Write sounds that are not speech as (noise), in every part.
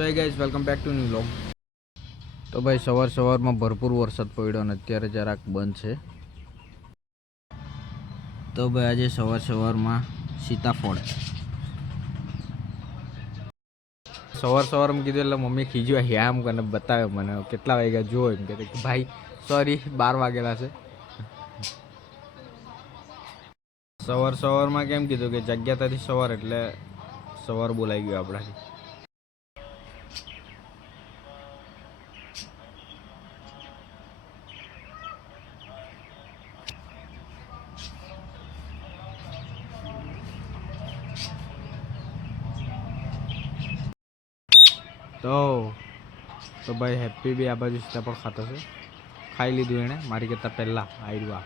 So hey guys welcome back to new vlog તો ભાઈ, સવાર સવારમાં ભરપૂર વરસાદ પડ્યો અને અત્યારે જરાક બંધ છે. તો ભાઈ, આજે સવાર સવારમાં સીતાફળ. સવાર સવારમાં કીધું એટલે મમ્મી ખીજ્યું, હે, આમ કરીને બતાવે મને. કેટલા વાગ્યા જુઓ? એમ કે ભાઈ સોરી બાર વાગેલા છે. સવાર સવારમાં કેમ કીધું કે જગ્યા સવાર, એટલે સવાર બોલાઈ ગયું આપણાથી. તો તો ભાઈ હેપી બી આ બાજુ સીતાફળ ખાતો છે. ખાઈ લીધું એણે મારી કરતાં પહેલાં આવ્યું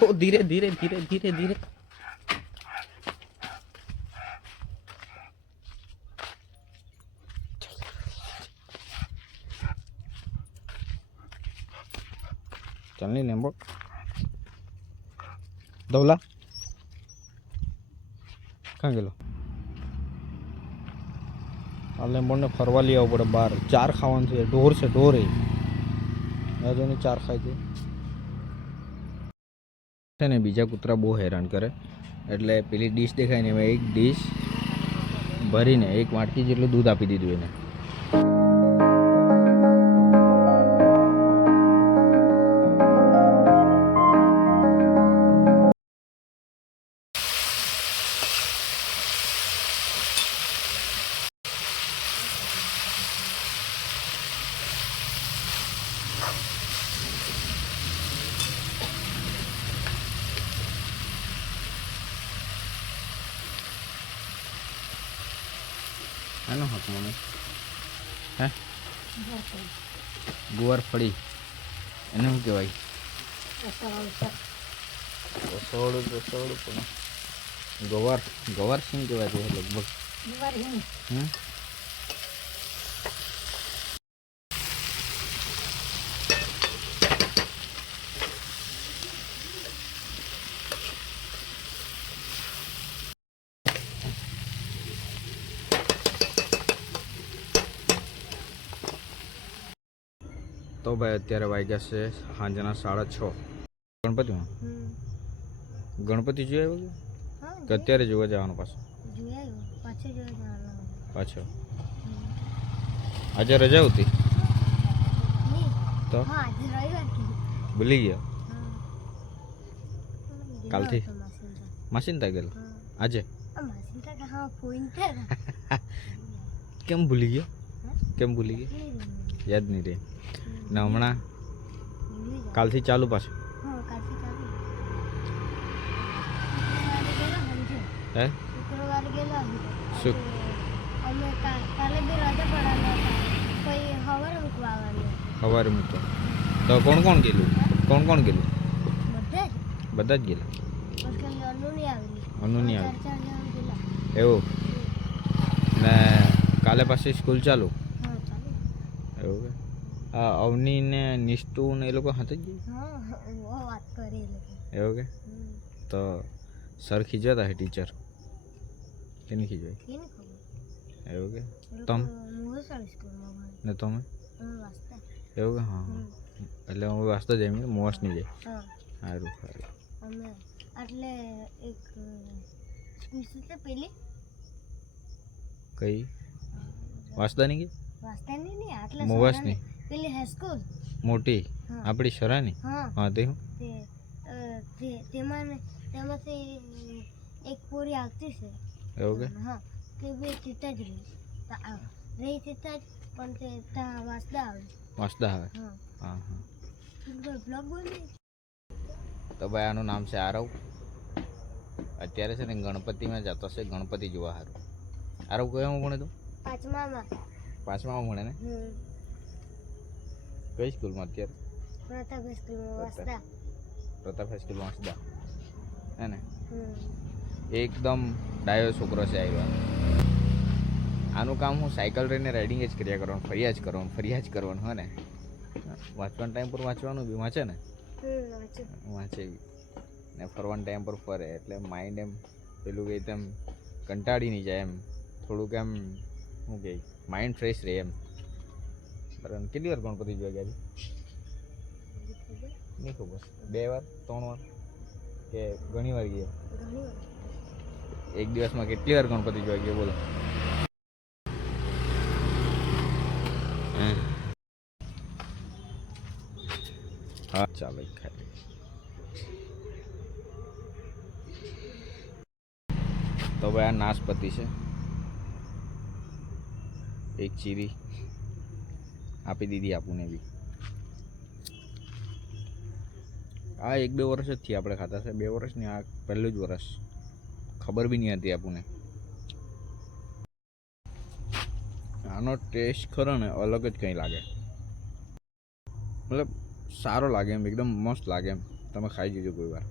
ઓ ધીરે ધીરે ધીરે ધીરે ધીરે. ચાલ નહીં લેમ્બો ધવલા ક્યાં ગયેલો? આ મને ફરવા લઈ આવવું પડે બહાર. ચાર ખાવાનું છે. ઢોર છે, ઢોર એ. રાજોને ચાર ખાય છે. છે ને, બીજા કૂતરા બહુ હેરાન કરે. એટલે પેલી ડીશ દેખાય ને એમાં એક ડીશ ભરીને એક વાટકી જેટલું દૂધ આપી દીધું એને. એનો હક મને. હે? ગુવાર ફળી એને શું કહેવાય? રસોડું રસોડું પણ. ગવાર ગવાર શું કહેવાય છે લગભગ? હમ? તો ભાઈ અત્યારે વાગ્યા છે સાંજના સાડા છ. ગણપતિમાં ગણપતિ જોઈ આવ્યો કે? કે અત્યારે જોવા જવાનું પાછું? પાછો આજે રજા હતી? તો? ભૂલી ગયા? કાલથી? માસીને ત્યાં ગયેલો? આજે? (laughs) કેમ ભૂલી ગયો? કેમ ભૂલી ગયો. યાદ નહીં રહે. ને હમણાં કાલથી ચાલુ પાછું. હે સવારે મૂકો તો કોણ કોણ ગયેલું? કોણ કોણ ગયેલું? બધા જ. ગયેલા. અનુ નહીં આવી એવું? ને કાલે પાછી સ્કૂલ ચાલુ? એવું અવની ને નિષ્ઠુ ને એ લોકો હાથે જ એવું કે? તો સર ખીજવાતા હે ટીચર? કેને ખીજવાય એવું કે? તમે? તમ? ને એવું કે? હા હા. એટલે હું વાંચતો જ એમ મોસ નહીં જાય સારું સારું. અમે એટલે એક સ્કૂલ પેલી? કઈ? વાંચતા નહીં કે? વાસ્તા નહીં નહીં આટલા મોવાસની સોનાની- પેલી હાઈસ્કૂલ મોટી? આપણી શરાની હા. હા તે હું તે તેમાં તેમાંથી એક પૂરી આવતી છે. એવું કે? હા તે બે ચિત્તા જ રહી. રહી ચિત્તા જ પણ તે ત્યાં વાંચતા આવે. વાંચતા આવે? હા. હા હા. બ્લોગ બોલી તો ભાઈ આનું નામ છે આરવ. અત્યારે છે ને ગણપતિમાં જતો છે ગણપતિ જોવા સારું આરવ કયામાં ભણે તું? પાંચમામાં. પાંચમામાં ભણે ને? કઈ સ્કૂલમાં અત્યારે? પ્રતાપ સ્કૂલમાં વાંચતા પ્રતાપ હાઈસ્કૂલમાં વાંચતા હે ને? એકદમ ડાયો છોકરો છે આવ્યો આનું કામ હું સાયકલ રહીને રાઇડિંગ જ કર્યા કરવાનું ફર્યા જ કરવાનું ફર્યા જ કરવાનું હે ને? વાંચવાના ટાઈમ પર વાંચવાનું બી વાંચે ને? વાંચું. ને ફરવાના ટાઈમ પર ફરે એટલે માઇન્ડ એમ પેલું કંઈ તેમ કંટાળી નહીં જાય એમ. થોડુંક એમ શું કહે માઇન્ડ ફ્રેશ રહે એમ. બરાબર કેટલી વાર ગણપતિ જોવા ગયા છે? નહીં ખબર. બે વાર? ત્રણ વાર? કે ઘણી વાર ગયા? એક દિવસમાં કેટલી વાર ગણપતિ જોવા ગયા? બોલો. હા. ચાલો ખાઈ તો ભાઈ આ નાશપતિ છે. એક ચીરી. આપી દીધી આપણને બી. આ એક બે વર્ષ જ થી આપણે ખાતા છે. બે વર્ષ ને આ પહેલું જ વર્ષ. ખબર બી નહીં હતી આપણને. આનો ટેસ્ટ ખરો ને, અલગ જ કંઈ લાગે. મતલબ સારો લાગે એમ, એકદમ મસ્ત લાગે એમ. તમે ખાઈ જજો કોઈ વાર.